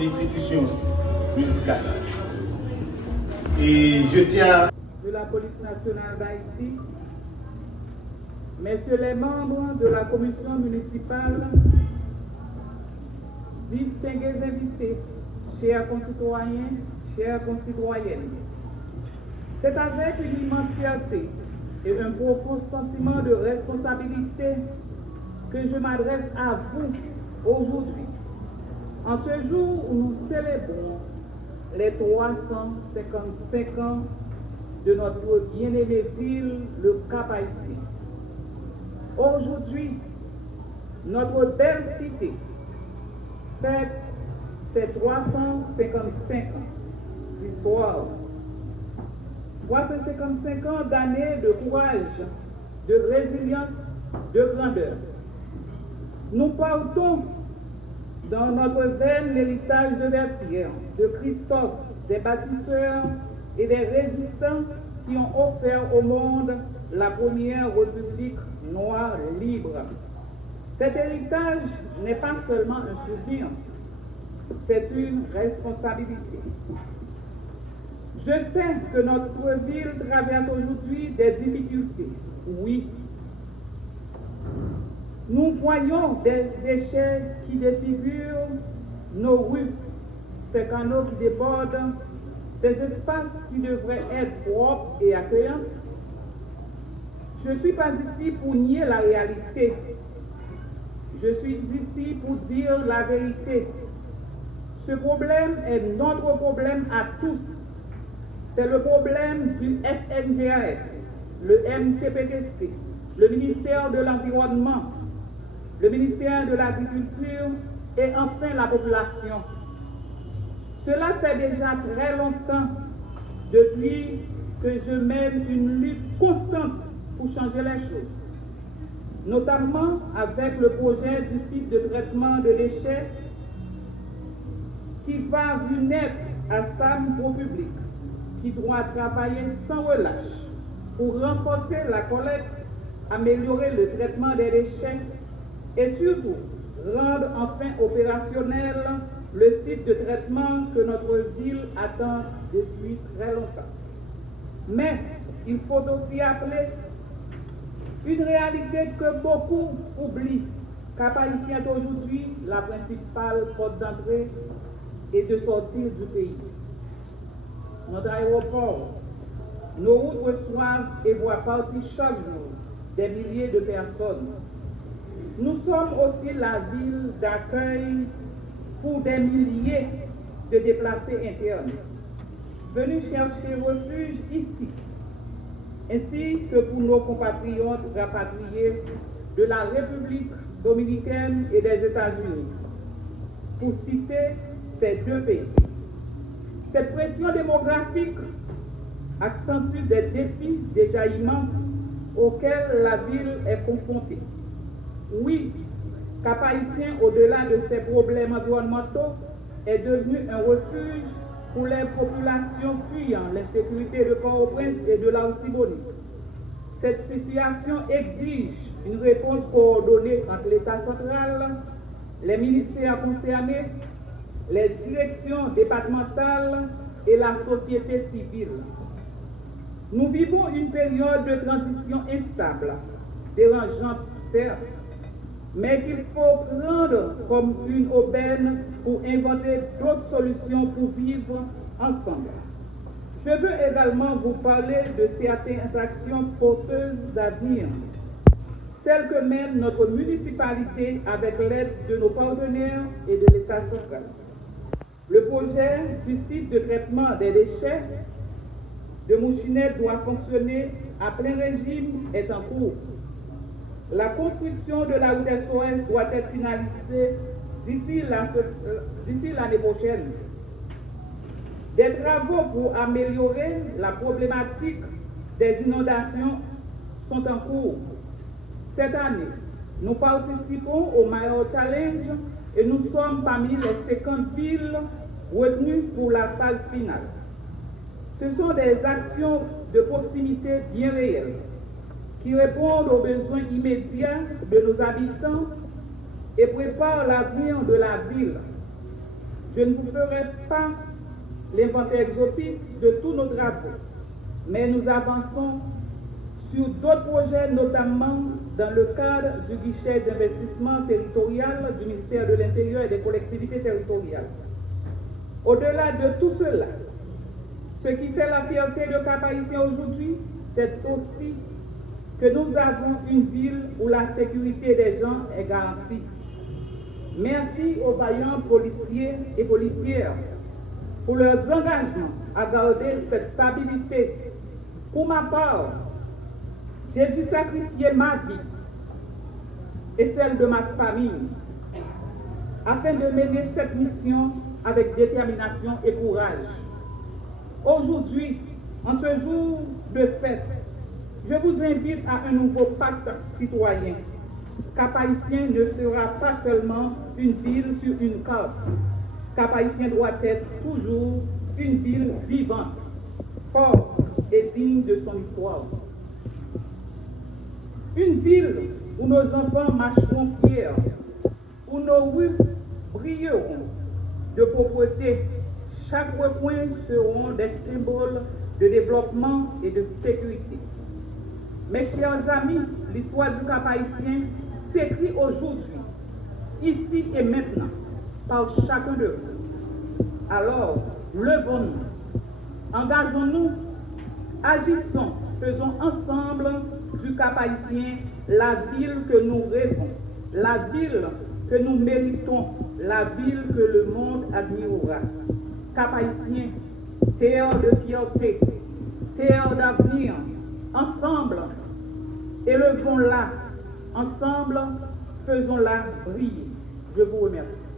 une exécution musicale. Et je tiens de la police nationale d'Haïti, messieurs les membres de la commission municipale, distingués invités, chers concitoyens, chères concitoyennes, c'est avec une immense fierté et un profond sentiment de responsabilité que je m'adresse à vous aujourd'hui, en ce jour où nous célébrons les 355 ans de notre bien-aimée ville, le Cap-Haïtien. Aujourd'hui, notre belle cité fête ses 355 ans d'histoire. 355 ans d'années de courage, de résilience, de grandeur. Nous partons dans notre veine l'héritage de Vertière, de Christophe, des bâtisseurs et des résistants qui ont offert au monde la première république noire libre. Cet héritage n'est pas seulement un souvenir, c'est une responsabilité. Je sais que notre ville traverse aujourd'hui des difficultés, oui. Nous voyons des déchets qui défigurent nos rues, ces canaux qui débordent, ces espaces qui devraient être propres et accueillants. Je ne suis pas ici pour nier la réalité. Je suis ici pour dire la vérité. Ce problème est notre problème à tous. C'est le problème du SNGAS, le MTPTC, le ministère de l'Environnement, le ministère de l'Agriculture et enfin la population. Cela fait déjà très longtemps depuis que je mène une lutte constante pour changer les choses, notamment avec le projet du site de traitement de déchets qui va venir naître à SAM au public, qui doit travailler sans relâche pour renforcer la collecte, améliorer le traitement des déchets et surtout rendre enfin opérationnel le site de traitement que notre ville attend depuis très longtemps. Mais il faut aussi appeler une réalité que beaucoup oublient. Cap-Haïtien est aujourd'hui la principale porte d'entrée et de sortie du pays. Notre aéroport, nos routes reçoivent et voient partir chaque jour des milliers de personnes. Nous sommes aussi la ville d'accueil pour des milliers de déplacés internes, venus chercher refuge ici, ainsi que pour nos compatriotes rapatriés de la République dominicaine et des États-Unis, pour citer ces deux pays. Cette pression démographique accentue des défis déjà immenses auxquels la ville est confrontée. Oui, Cap-Haïtien, au-delà de ses problèmes environnementaux, est devenu un refuge pour les populations fuyant l'insécurité de Port-au-Prince et de l'Artibonite. Cette situation exige une réponse coordonnée entre l'État central, les ministères concernés, les directions départementales et la société civile. Nous vivons une période de transition instable, dérangeante certes, mais qu'il faut prendre comme une aubaine pour inventer d'autres solutions pour vivre ensemble. Je veux également vous parler de certaines actions porteuses d'avenir, celles que mène notre municipalité avec l'aide de nos partenaires et de l'État central. Le projet du site de traitement des déchets de Mouchinette doit fonctionner à plein régime est en cours. La construction de la route SOS doit être finalisée d'ici l'année prochaine. Des travaux pour améliorer la problématique des inondations sont en cours. Cette année, nous participons au Mayor Challenge et nous sommes parmi les 50 villes retenues pour la phase finale. Ce sont des actions de proximité bien réelles qui répondent aux besoins immédiats de nos habitants et préparent l'avenir de la ville. Je ne vous ferai pas l'inventaire exhaustif de tous nos travaux, mais nous avançons sur d'autres projets, notamment dans le cadre du guichet d'investissement territorial du ministère de l'Intérieur et des collectivités territoriales. Au-delà de tout cela, ce qui fait la fierté de Cap-Haïtien aujourd'hui, c'est aussi que nous avons une ville où la sécurité des gens est garantie. Merci aux vaillants policiers et policières pour leurs engagements à garder cette stabilité. Pour ma part, j'ai dû sacrifier ma vie et celle de ma famille afin de mener cette mission avec détermination et courage. Aujourd'hui, en ce jour de fête, je vous invite à un nouveau pacte citoyen. Cap-Haïtien ne sera pas seulement une ville sur une carte. Cap-Haïtien doit être toujours une ville vivante, forte et digne de son histoire. Une ville où nos enfants marcheront fiers, où nos rues brilleront de pauvreté. Chaque recoin seront des symboles de développement et de sécurité. Mes chers amis, l'histoire du Cap-Haïtien s'écrit aujourd'hui, ici et maintenant, par chacun de vous. Alors, levons-nous, engageons-nous, agissons, faisons ensemble du Cap-Haïtien la ville que nous rêvons, la ville que nous méritons, la ville que le monde admirera. Cap-Haïtien, terre de fierté, terre d'avenir, ensemble, élevons-la, ensemble, faisons-la briller. Je vous remercie.